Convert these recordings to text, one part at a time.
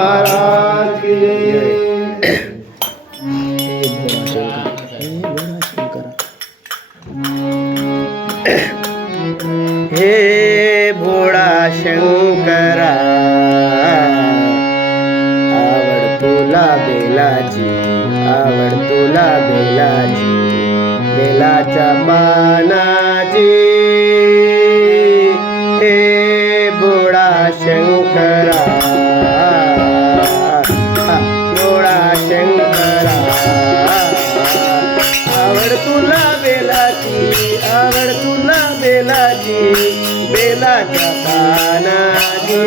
महाराज की जय। हे भोळा शंकरा आवड तुला बेलाची, आवड तुला बेलाची, बेलाच्या पानाची। हे भोळा शंकरा, भोळा शंकरा आवड तुला बेलाची, आवड तुला बेलाची, बेलाच्या पानाची।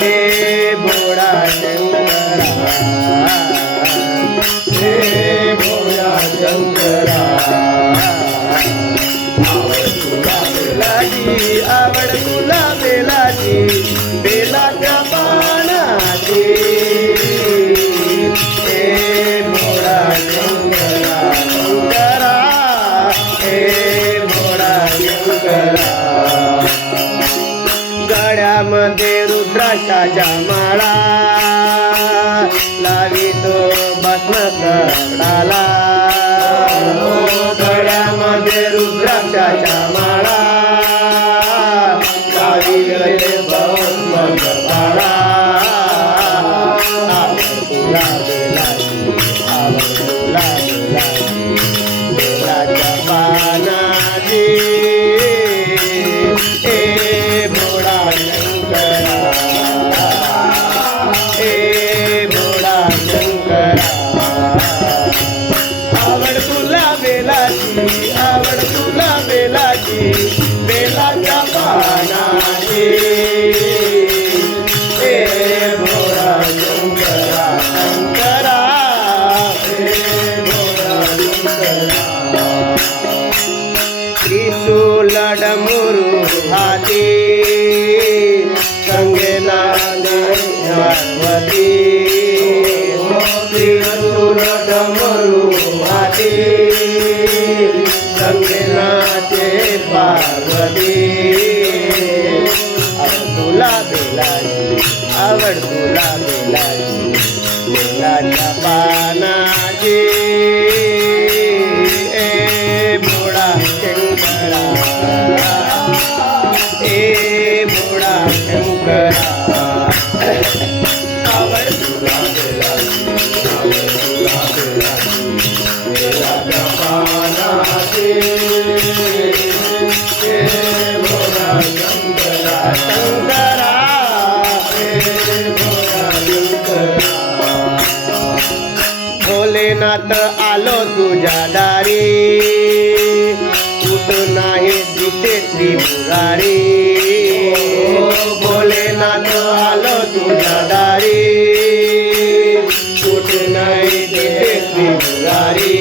हे भोळा शंकरा, हे भोळा शंकरा आवड तुला बेलाची, आवड तुला बेलाची, बेलाच्या पानाची। हे भोळा शंकरा, शंकरा, हे भोळा शंकरा। गळ्यामध्ये रुद्राक्षाच्या माळा लावितो भस्म कडाला, गळ्यामध्ये रुद्राक्षाच्या माळा लावितो भस्म कडाला। आवड तुला बेलाची, आवड तुला बेलाची, बेलाच्या पानाची। हे भोळा शंकरा, हे भोळा शंकरा आवड तुला बेलाची, आवड तुला बेलाची, बेलाच्या पानाची। हे भोळा शंकरा, शंकरा, हे भोळा शंकरा। त्रिशूल डमरू हाती संगेला पार्वती, त्रिशूल डमरू हाती संगेनाचे पार्वती। आवड तुला बेलाची, आवड तुला बेलाची, बेलाच्या पानाची। ए भोळा शंकरा, ए भोळा शंकरा आवड तुला बेलाची, आवड तुला बेलाची, बेलाच्या पानाची। हे भोळा शंकरा, शंकरा, हे भोळा शंकरा। भोलेनाथ आलो तुझ्या दारी, कुठं नाही दिसे त्रिपुरारी। भोलेनाथ आलो तुझ्या दारी, कुठं नाही दिसे त्रिपुरारी।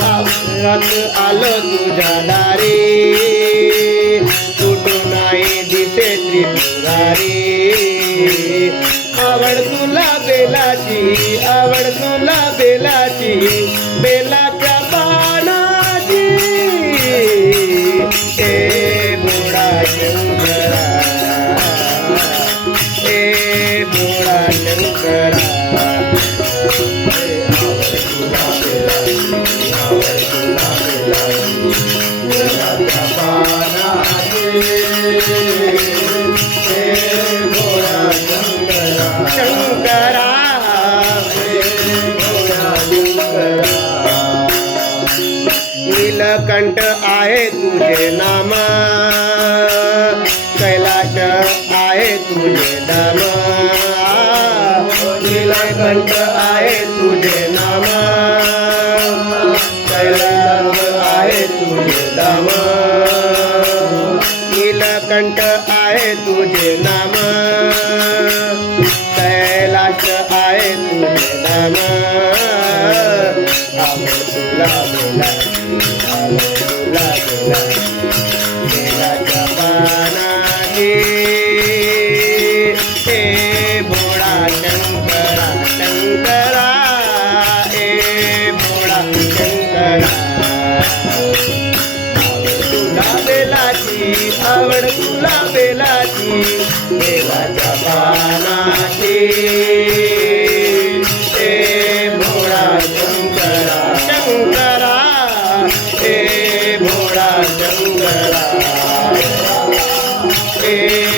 भोलेनाथ आलो तुझ्या दारी, कुठं नाही दिसे त्रिपुरारी। आवड तुला बेलाची, आवड तुला बेलाची, बेलाच्या पानाची। हे भोळा शंकरा, हे भोळा शंकरा आवड तुला बेलाची, आवड तुला बेलाची, बेलाच्या पानाची। हे भोळा शंकरा, शंकरा, हे भोळा शंकरा। नीलकंठ आहे तुझे नाम, कैलाश आहे तुझे धाम। नीलकंठ आहे तुझे नाम, कैलाश आहे तुझे धाम। नीलकंठ आहे तुझे नाम, कैलाश आहे तुझे धाम। आवड तुला बेलाची, आवड तुला बेलाची, बेलाच्या पानाची। हे भोळा शंकरा, शंकरा, हे भोळा शंकरा आवड तुला बेलाची, आवड तुला बेलाची बेलाच्या पानाची ए भोळा शंकरा शंकरा ए भोळा शंकरा ए